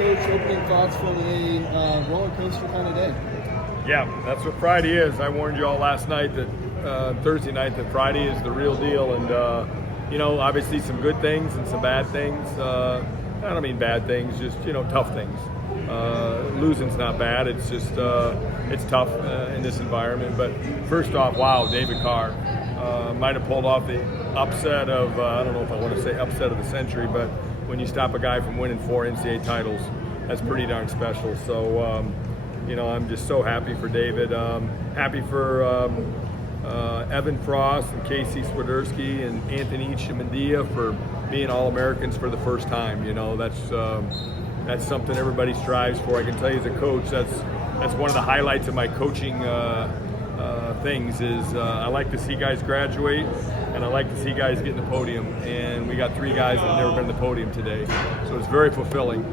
Coach, opening thoughts from a roller coaster kind of day. Yeah, that's what Friday is. I warned you all last night that Thursday night that Friday is the real deal, and obviously some good things and some bad things. I don't mean bad things, just tough things. Losing's not bad. It's just it's tough in this environment. But first off, wow, David Carr might have pulled off the upset of I don't know if I want to say upset of the century, but when you stop a guy from winning 4 NCAA titles, that's pretty darn special. So I'm just so happy for David. Happy for Evan Frost and Casey Swiderski and Anthony Chimendia for being All-Americans for the first time. That's something everybody strives for. I can tell you as a coach, that's one of the highlights of my coaching things is I like to see guys graduate, and I like to see guys get in the podium. And we got 3 guys that have never been in the podium today, so it's very fulfilling.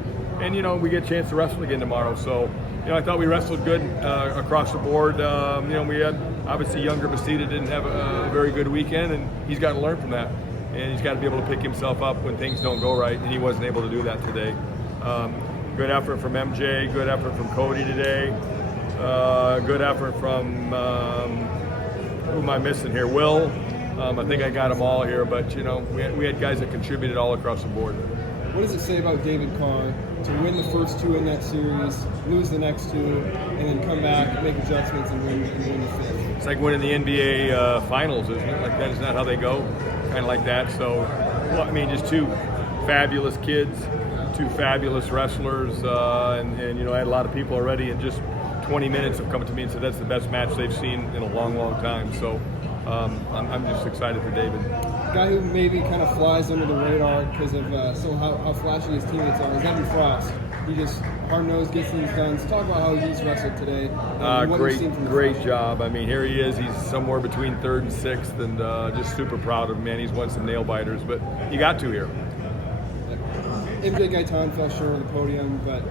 And we get a chance to wrestle again tomorrow. So I thought we wrestled good across the board. We had obviously younger Bastida didn't have a very good weekend, and he's got to learn from that. And he's got to be able to pick himself up when things don't go right, and he wasn't able to do that today. Good effort from MJ, good effort from Cody today. Good effort from, who am I missing here? Will. I think I got them all here, but we had guys that contributed all across the board. What does it say about David Carr to win the first 2 in that series, lose the next 2, and then come back, make adjustments, and win the 5th? It's like winning the NBA Finals, isn't it? Like that is not how they go, kind of like that. So, just 2 fabulous kids, 2 fabulous wrestlers, and I had a lot of people already in just 20 minutes have come to me and said that's the best match they've seen in a long, long time. So I'm just excited for David. Guy who maybe kind of flies under the radar because of how flashy his teammates are is Evan Frost. He just hard-nosed, gets things done. So talk about how he's wrestled today. Great job. Here he is. He's somewhere between 3rd and 6th, and just super proud of him, man. He's won some nail biters, but you got to here. MJ Gaitan fell short of the podium, but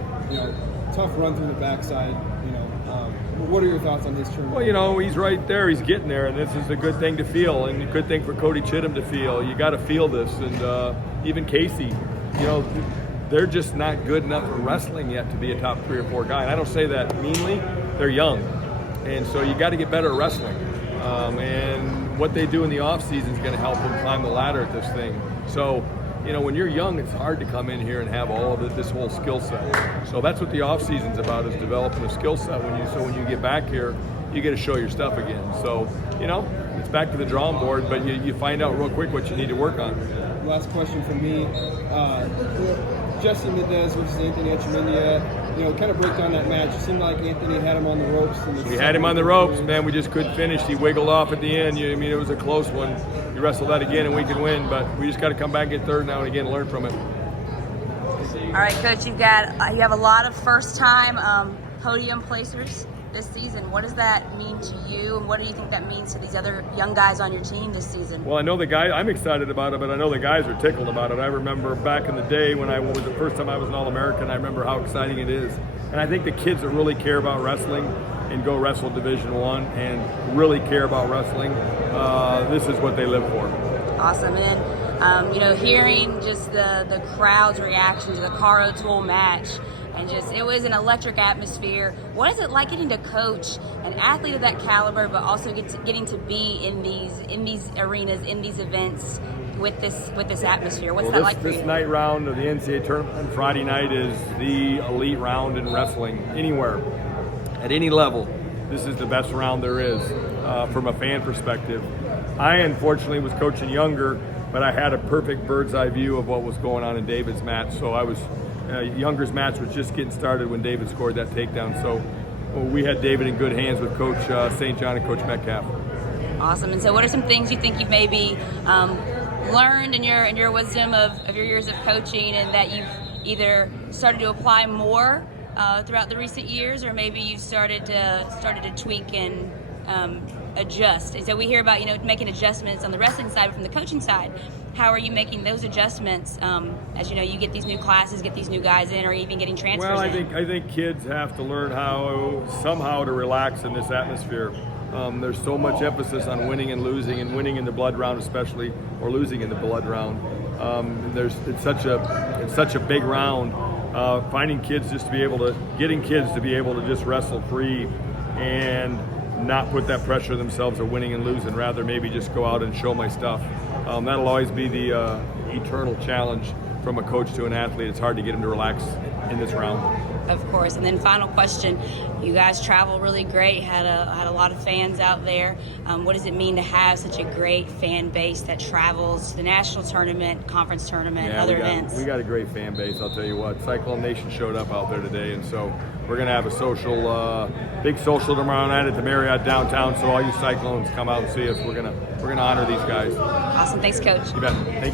tough run through the backside. What are your thoughts on his turn? Well, he's right there. He's getting there, and this is a good thing to feel, and a good thing for Cody Chittum to feel. You got to feel this, and even Casey, they're just not good enough for wrestling yet to be a top 3 or 4 guy. And I don't say that meanly. They're young, and so you got to get better at wrestling. And what they do in the off season is going to help them climb the ladder at this thing. So. When you're young, it's hard to come in here and have all of this whole skill set. So that's what the off season's about, is developing a skill set. When you get back here, you get to show your stuff again. So it's back to the drawing board, but you find out real quick what you need to work on. Last question from me: Jesse Mendez versus Anthony Chimendia. Kind of break down that match. It seemed like Anthony had him on the ropes. We had him on the ropes, man. We just couldn't finish. He wiggled off at the end. It was a close one. You wrestle that again and we could win, but we just got to come back and get 3rd now and again, learn from it. All right, Coach, you have a lot of first-time podium placers this season. What does that mean to you, and what do you think that means to these other young guys on your team this season? Well, I know the guys. I'm excited about it, but I know the guys are tickled about it. I remember back in the day when it was the first time I was an All-American. I remember how exciting it is, and I think the kids that really care about wrestling and go wrestle Division I and really care about wrestling, this is what they live for. Awesome. And then, hearing just the crowd's reaction to the Carr O'Toole match, and it was an electric atmosphere. What is it like getting to coach an athlete of that caliber, but also getting to be in these arenas, in these events with this atmosphere? What's that like for you? This night round of the NCAA tournament on Friday night is the elite round in wrestling anywhere. At any level, this is the best round there is from a fan perspective. I unfortunately was coaching younger, but I had a perfect bird's eye view of what was going on in David's match. So I was Younger's match was just getting started when David scored that takedown. So we had David in good hands with Coach St. John and Coach Metcalf. Awesome. And so, what are some things you think you've maybe learned in your wisdom of your years of coaching, and that you've either started to apply more throughout the recent years, or maybe you started to tweak and adjust? And so we hear about making adjustments on the wrestling side, but from the coaching side, how are you making those adjustments as you get these new classes, get these new guys in, or even getting transfers? Well, I think kids have to learn somehow to relax in this atmosphere. There's so much emphasis on winning and losing, and winning in the blood round especially, or losing in the blood round. It's such a big round. finding kids just to be able to, getting kids to be able to just wrestle free and not put that pressure themselves of winning and losing, rather maybe just go out and show my stuff. That'll always be the eternal challenge from a coach to an athlete. It's hard to get them to relax in this round. Of course. And then final question, you guys travel really great, had a lot of fans out there. What does it mean to have such a great fan base that travels to the national tournament, conference tournament, other events? We got a great fan base, I'll tell you what. Cyclone Nation showed up out there today, and so we're going to have a social, big social tomorrow night at the Marriott downtown, so all you Cyclones come out and see us. We're gonna honor these guys. Awesome. Thanks, Coach. You bet. Thank you.